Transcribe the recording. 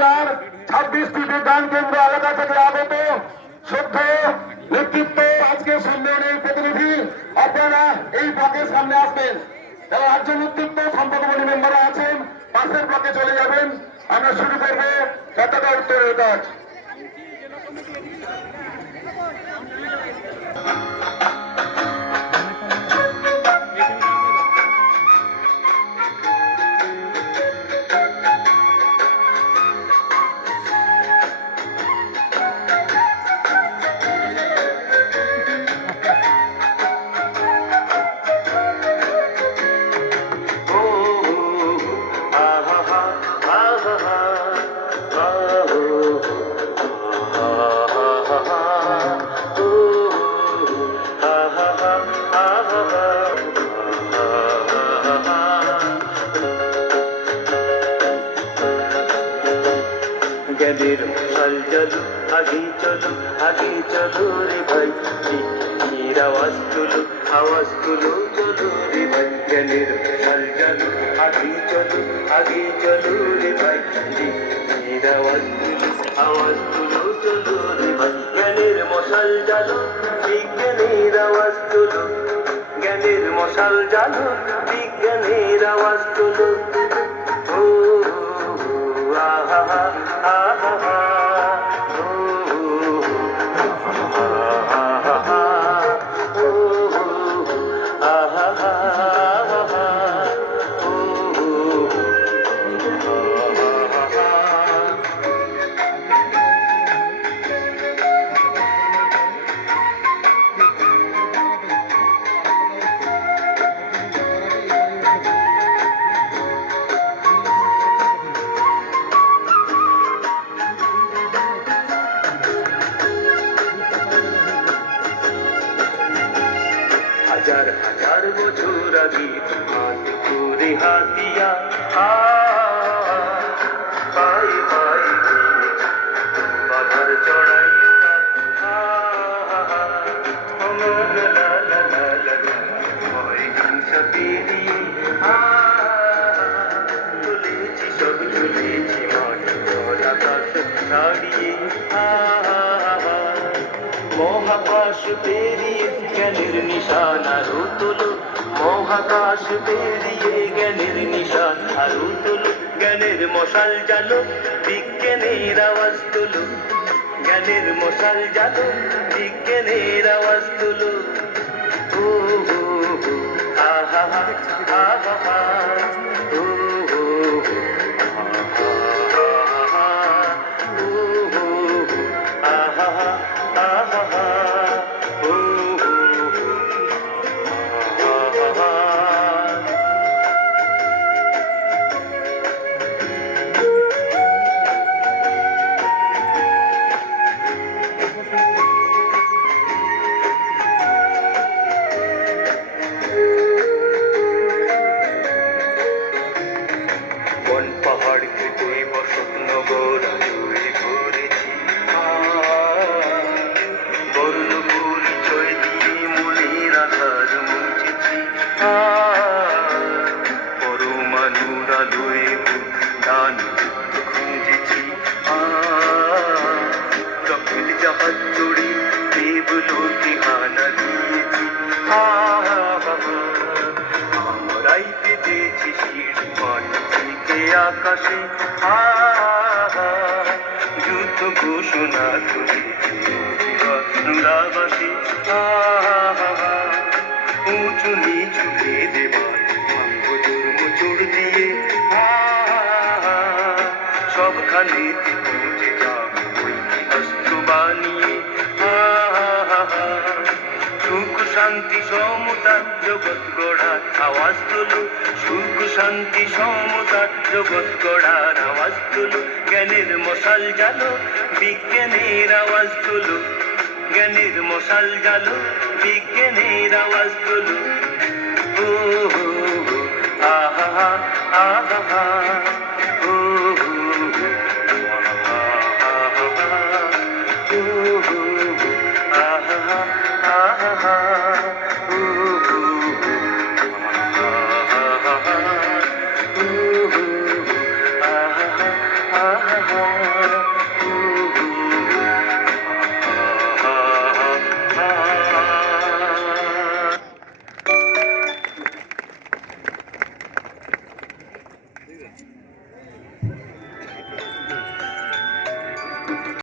জেলার 26টি বিজ্ঞান কেন্দ্র এলাকা থেকে আগত শুদ্ধ নেতৃত্ব আজকে সম্মেলনের প্রতিনিধি আপনারা এই ব্লকের সামনে আসবেন। যারা রাজ্য নেতৃত্ব সম্পাদক মেম্বাররা আছেন পাশের ব্লকে চলে যাবেন। আমরা শুরু করবো পতাকা উত্তোলনের কাজ। জ্ঞানের মশাল জ্বালো আগে চলো রে ভাই, আওয়াজ তুলো চলো রে ভাই। জ্ঞানের মশাল জ্বালো আগে চলো রে ভাই, আওয়াজ তুলো চলো রে ভাই। জ্ঞানের মশাল জ্বালো বিজ্ঞানের আওয়াজ তুলো, জ্ঞানের মশাল জ্বালো বিজ্ঞানের আওয়াজ তুলো। ও আহা আহা হাজার হাজার বছর আগে হাত করে হাতিয়া পায়ে পায়ে বাধার চড়াই হিংসা পেরিয়ে চলেছি সব চলেছি মাঠে আকাশ ছাড়িয়ে মহাকাশ পেরিয়ে জ্ঞানের নিশান আরো তোলো, মহাকাশ পেরিয়ে জ্ঞানের নিশান আরো তোলো। জ্ঞানের মশাল জ্বালো বিজ্ঞানের আওয়াজ তোলো, জ্ঞানের মশাল জ্বালো বিজ্ঞানের আওয়াজ তোলো। ও আহা আহা ও পাহাড় কেটে বসন্তনগর জুড়ে ধরেছি, বর্ণ পরিচয় দিয়ে মনের আধার মুছেছি। পরমাণুর আলোয় দান খুঁজেছি, রকেট জাহাজ চড়ে দেবলোকে হানা দিয়েছি। আমরাই পেতেছি সিঁড়ি মাটি থেকে আকাশে, যুদ্ধ ঘোষণা করেছি নুরাবাসী। উঁচু নিচু ভেদে মোচড় দিয়ে সবখানে পৌঁছে যাব ওই অস্ত্র বানিয়ে। সুখ শান্তি সমতার জগৎ গড়ার আওয়াজ তোলো, সুখ শান্তি সমতার জগৎ গড়ার আওয়াজ তোলো। জ্ঞানের মশাল জ্বালো বিজ্ঞানের আওয়াজ তোলো, জ্ঞানের মশাল জ্বালো বিজ্ঞানের আওয়াজ তোলো। ও আহা আহা ও